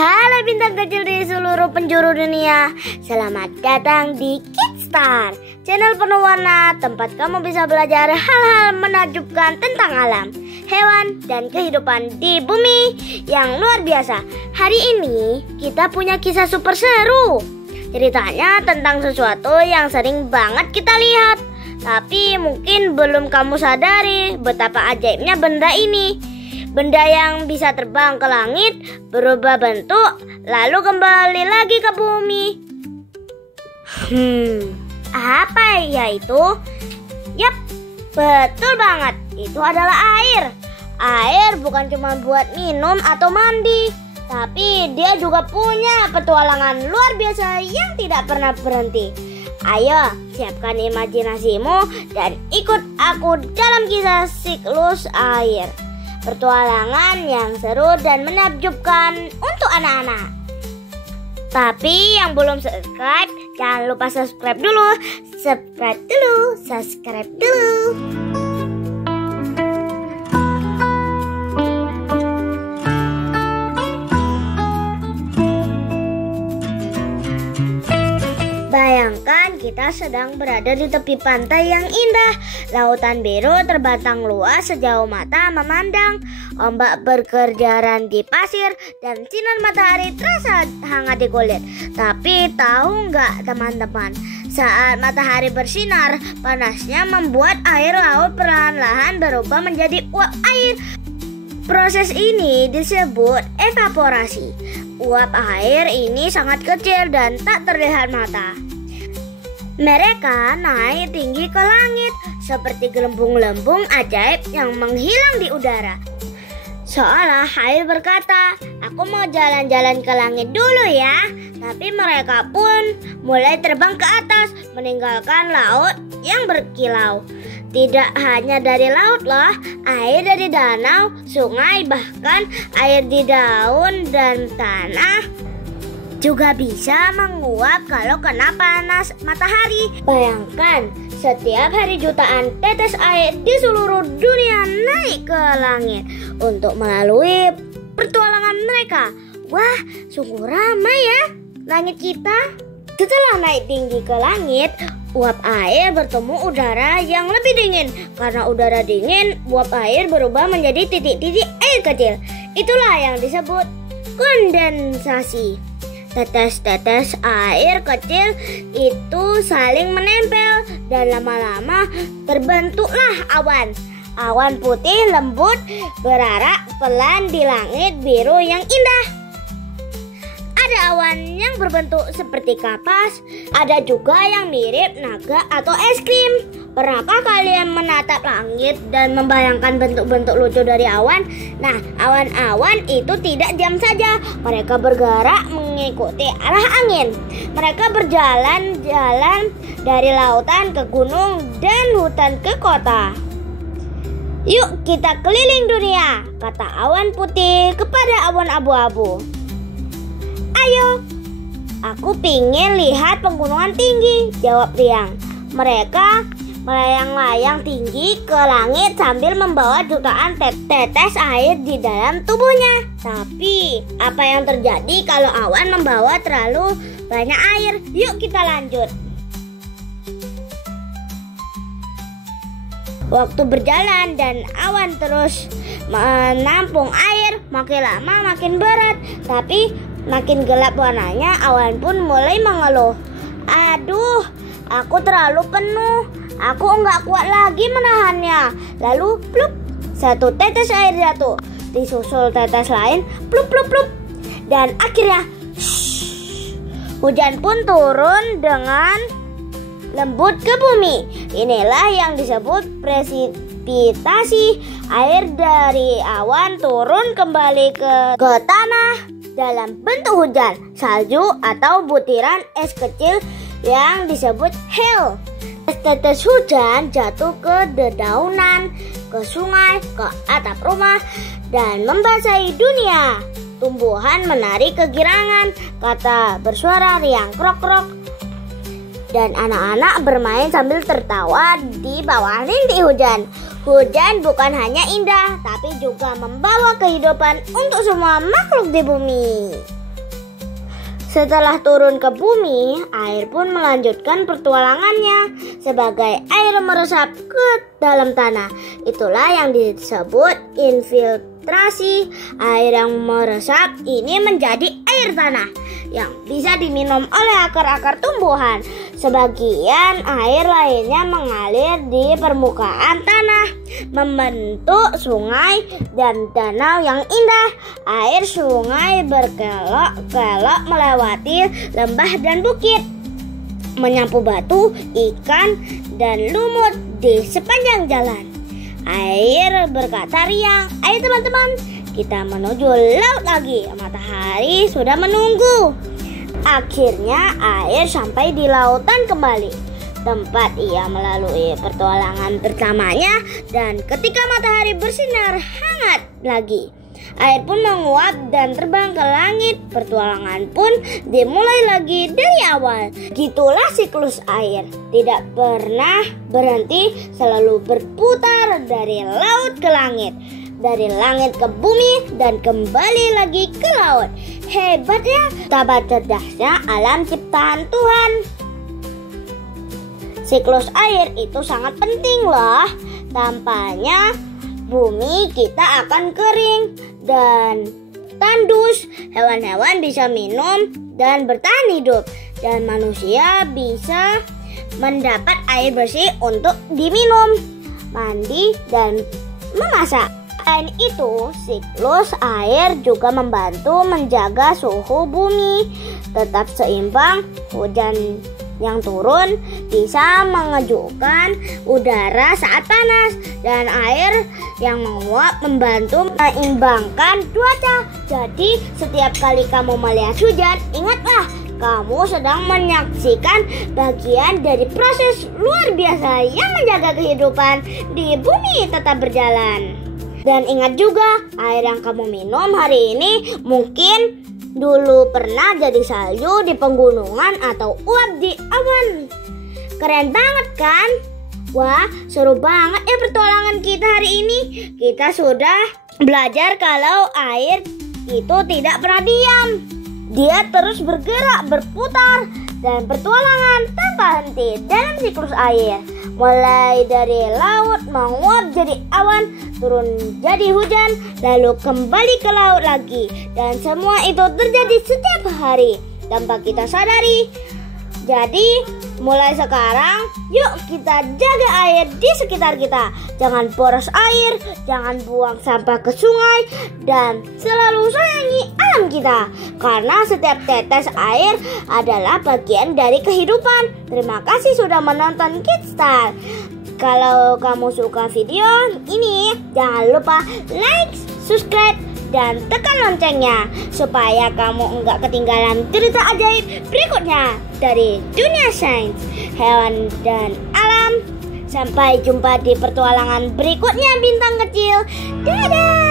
Halo bintang kecil di seluruh penjuru dunia. Selamat datang di Kidstar, channel penuh warna, tempat kamu bisa belajar hal-hal menakjubkan tentang alam, hewan, dan kehidupan di bumi yang luar biasa. Hari ini kita punya kisah super seru. Ceritanya tentang sesuatu yang sering banget kita lihat, tapi mungkin belum kamu sadari betapa ajaibnya benda ini. Benda yang bisa terbang ke langit, berubah bentuk, lalu kembali lagi ke bumi. Apa ya itu? Yap, betul banget. Itu adalah air. Air bukan cuma buat minum atau mandi, tapi dia juga punya petualangan luar biasa yang tidak pernah berhenti. Ayo, siapkan imajinasimu dan ikut aku dalam kisah siklus air. Petualangan yang seru dan menakjubkan untuk anak-anak. Tapi yang belum subscribe, jangan lupa subscribe dulu. Subscribe dulu. Bayangkan kita sedang berada di tepi pantai yang indah. Lautan biru terbentang luas sejauh mata memandang. Ombak berkejaran di pasir dan sinar matahari terasa hangat di kulit. Tapi tahu nggak teman-teman, saat matahari bersinar, panasnya membuat air laut perlahan-lahan berubah menjadi uap air. Proses ini disebut evaporasi. Uap air ini sangat kecil dan tak terlihat mata. Mereka naik tinggi ke langit seperti gelembung-gelembung ajaib yang menghilang di udara. Seolah air berkata, "Aku mau jalan-jalan ke langit dulu ya." Tapi mereka pun mulai terbang ke atas, meninggalkan laut yang berkilau. Tidak hanya dari laut loh, air dari danau, sungai, bahkan air di daun dan tanah juga bisa menguap kalau kena panas matahari. Bayangkan, setiap hari jutaan tetes air di seluruh dunia naik ke langit untuk melalui pertualangan mereka. Wah, sungguh ramai ya langit kita. Setelah naik tinggi ke langit, uap air bertemu udara yang lebih dingin. Karena udara dingin, uap air berubah menjadi titik-titik air kecil. Itulah yang disebut kondensasi. Tetes-tetes air kecil itu saling menempel dan lama-lama terbentuklah awan. Awan putih lembut berarak pelan di langit biru yang indah. Ada awan yang berbentuk seperti kapas, ada juga yang mirip naga atau es krim. Pernahkah kalian menatap langit dan membayangkan bentuk-bentuk lucu dari awan? Nah, awan-awan itu tidak diam saja. Mereka bergerak mengikuti arah angin. Mereka berjalan-jalan dari lautan ke gunung dan hutan ke kota. "Yuk kita keliling dunia," kata awan putih kepada awan abu-abu. "Ayo, aku pingin lihat pegunungan tinggi," jawab Riang. Mereka melayang-layang tinggi ke langit sambil membawa jutaan tetes air di dalam tubuhnya. Tapi, apa yang terjadi kalau awan membawa terlalu banyak air? Yuk kita lanjut. Waktu berjalan dan awan terus menampung air, makin lama makin berat. Tapi makin gelap warnanya, awan pun mulai mengeluh. "Aduh, aku terlalu penuh. Aku nggak kuat lagi menahannya." Lalu plup, satu tetes air jatuh. Disusul tetes lain, plup plup plup. Dan akhirnya hujan pun turun dengan lembut ke bumi. Inilah yang disebut presipitasi. Air dari awan turun kembali ke tanah dalam bentuk hujan, salju, atau butiran es kecil yang disebut hail. Tetes hujan jatuh ke dedaunan, ke sungai, ke atap rumah, dan membasahi dunia. Tumbuhan menari kegirangan, kata bersuara riang krok-krok. Dan anak-anak bermain sambil tertawa di bawah rintik hujan. Hujan bukan hanya indah, tapi juga membawa kehidupan untuk semua makhluk di bumi. Setelah turun ke bumi, air pun melanjutkan pertualangannya sebagai air meresap ke dalam tanah. Itulah yang disebut infiltrasi. Air yang meresap ini menjadi air tanah yang bisa diminum oleh akar-akar tumbuhan. Sebagian air lainnya mengalir di permukaan tanah, membentuk sungai dan danau yang indah. Air sungai berkelok-kelok melewati lembah dan bukit, menyapu batu, ikan, dan lumut di sepanjang jalan. Air berkata riang, "Ayo teman-teman, kita menuju laut lagi. Matahari sudah menunggu." Akhirnya air sampai di lautan kembali, tempat ia melalui pertualangan pertamanya. Dan ketika matahari bersinar hangat lagi, air pun menguap dan terbang ke langit. Pertualangan pun dimulai lagi dari awal. Gitulah siklus air, tidak pernah berhenti, selalu berputar dari laut ke langit, dari langit ke bumi, dan kembali lagi ke laut. Hebat ya, betapa cerdasnya alam ciptaan Tuhan. Siklus air itu sangat penting loh. Tanpanya bumi kita akan kering dan tandus. Hewan-hewan bisa minum dan bertahan hidup, dan manusia bisa mendapat air bersih untuk diminum, mandi, dan memasak. Selain itu, siklus air juga membantu menjaga suhu bumi tetap seimbang. Hujan yang turun bisa mengejutkan udara saat panas, dan air yang menguap membantu menyeimbangkan cuaca. Jadi, setiap kali kamu melihat hujan, ingatlah kamu sedang menyaksikan bagian dari proses luar biasa yang menjaga kehidupan di bumi tetap berjalan. Dan ingat juga, air yang kamu minum hari ini mungkin dulu pernah jadi salju di pegunungan atau uap di awan. Keren banget kan? Wah, seru banget ya pertualangan kita hari ini. Kita sudah belajar kalau air itu tidak pernah diam. Dia terus bergerak, berputar, dan bertualangan tanpa henti dalam siklus air. Mulai dari laut menguap jadi awan, turun jadi hujan, lalu kembali ke laut lagi. Dan semua itu terjadi setiap hari tanpa kita sadari. Jadi mulai sekarang, yuk kita jaga air di sekitar kita. Jangan boros air, jangan buang sampah ke sungai, dan selalu sayangi alam kita. Karena setiap tetes air adalah bagian dari kehidupan. Terima kasih sudah menonton KidsStyle. Kalau kamu suka video ini, jangan lupa like, subscribe, dan tekan loncengnya supaya kamu enggak ketinggalan cerita ajaib berikutnya dari dunia sains, hewan, dan alam. Sampai jumpa di pertualangan berikutnya, bintang kecil. Dadah!